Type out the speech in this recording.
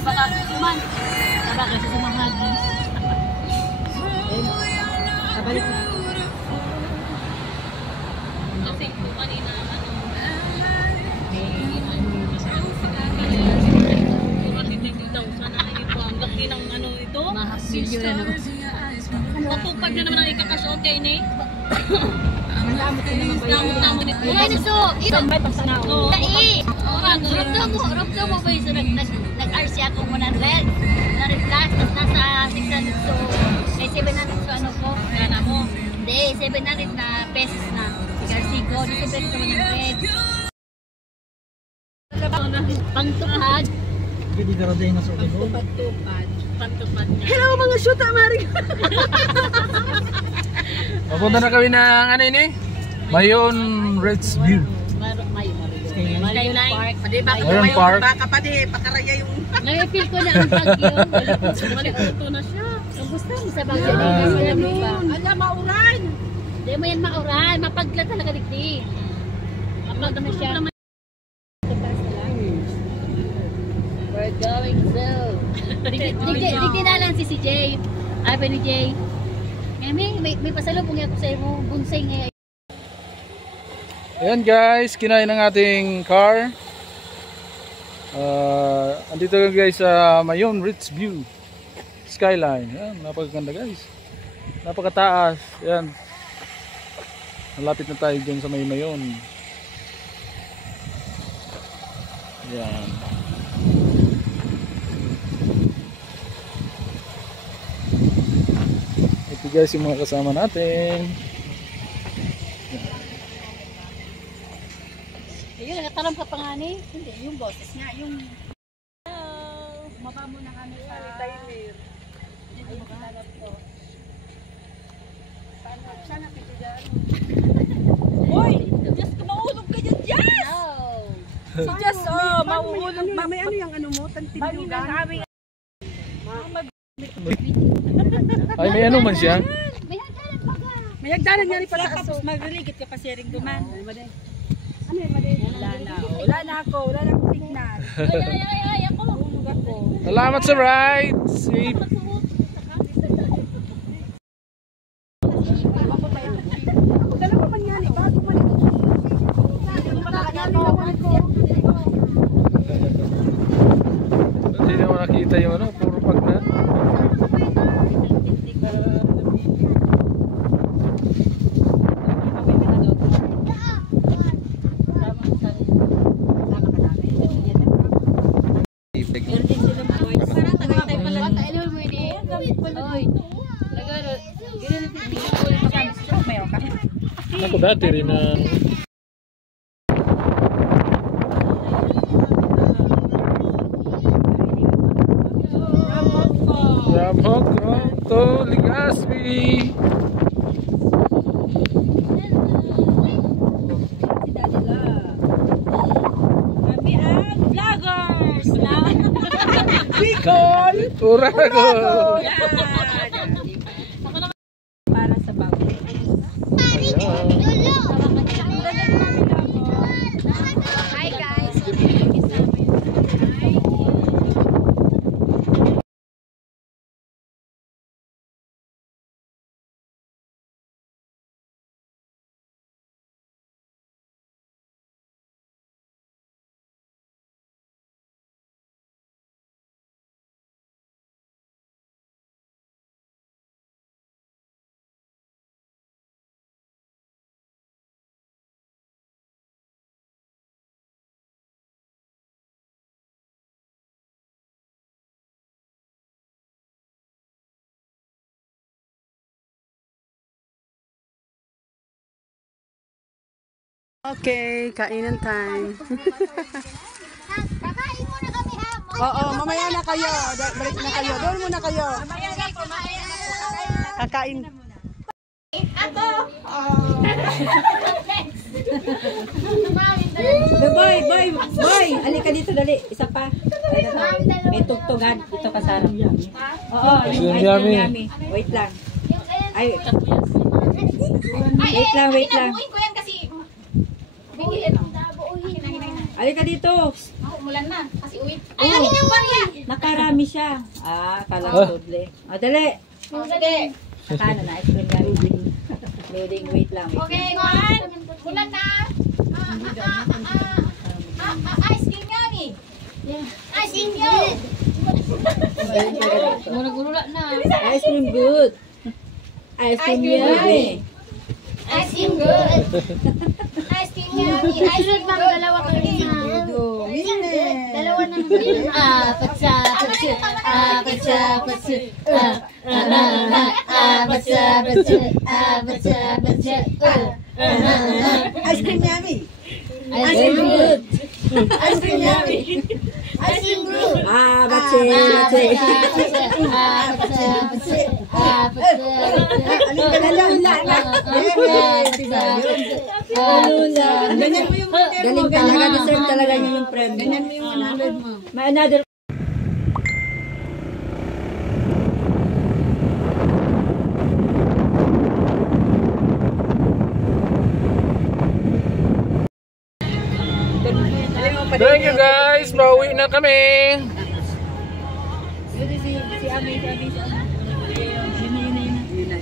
baka kuman. Sabagay sa mga hagis. Kabalik na. Kasi po kanina, matupad na naman ang ikakash okay ni. Nalamot na naman ba yun? Yan so, isang may pagsanaw. Dai! Ramdam mo ba yung nag-RC ako 100? Na-replace, tapos nasa 600 so may 700 so ano ko? Gana mo? Hindi, 700 na pesos na. Nag-RC ko, dito break ko 100. Pangtupad. Hindi ka rin nga sa ulo. Pantupad niya. Hello mga shoota, Mari! Papunta na kami ng ano ini? Mayon Reds View. Mayon Park. Mayon Park. Baka pa di, pakaraya yung... Nai-feel ko na ang bagyo. Malikuto na siya. Kamusta mo sa bagyo? Ala, mauran! Hindi mo yan mauran. Mapagla talaga digdi. Mapagla na siya. We're going soon. Digdi na lang si CJ. Ay, ni Jay. May pasalubong ako sa iyo. Bunsay ngayon. Ayan guys, kinain ng ating car. Andito guys sa Mayon Ridge View Skyline. Ayan, napakaganda guys. Napakataas. Ayan. Malapit na tayo dyan sa Mayon. Ayan. Ito guys yung mga kasama natin. Ayun, nakatarang ka pa nga ni. Hindi, yung boses nga, yung... Hello! Maba mo na kami sa... Timer. Hindi mo kanalap ko. Sana pito dyan. Hoy! Diyos ko, mahulog ka dyan, Diyos! No! Si Diyos, oh, mahulog. May ano yung ano mo? Tantibugan? Ay, may ano man siya? May hagdanan nga rin pala tapos magligit ka pa sharing duman. Ano yung mali? Wala na ako signal. Ay, ako. Mahulog ako. Salamat sa ride! Safe! Dalawa man yan eh, bago man ito. Hindi naman nakita yung ano, puro pag na. Ako dati rin na Ramhok to Ligaspi. Kami ang vloggers na Bicol! Urago! Para sa bago. Hi guys! Okay, kainan time. Kakain muna kami ha. Oo, mamaya na kayo. Balik na kayo. Doon muna kayo. Kakain. Ako! Boy, alika dito dali, isa pa. May tugtugan dito ka sa harap. Oo, yung ice cream yummy. Wait lang. Ay, wait lang. Buuin ko yan kasi... Halika dito. Umulan na. Kasi uwi. Ay, alin yung bariya? Nakarami siya. Kala ko doble. Dali. Sige. Kano na, ice cream galing. Loading, wait lang. Okay, one. Mulan na. Ice cream yummy. Ice cream yummy. Gula-gula na. Ice cream good. Ice cream yummy. Ice cream good. Ice cream yummy. Ice cream good. Dalawa ka rin na. Dalawa na. Patsa. Ice cream yummy. Ice cream good. Ice cream yummy. Ice cream good. Bache. Ganyan mo yung order mo. Galing talaga, deserve talaga niya yung premyo. Ganyan mo yung 100 mo. May another. Thank you guys, pauwi na kami. Si Ami. Yun na.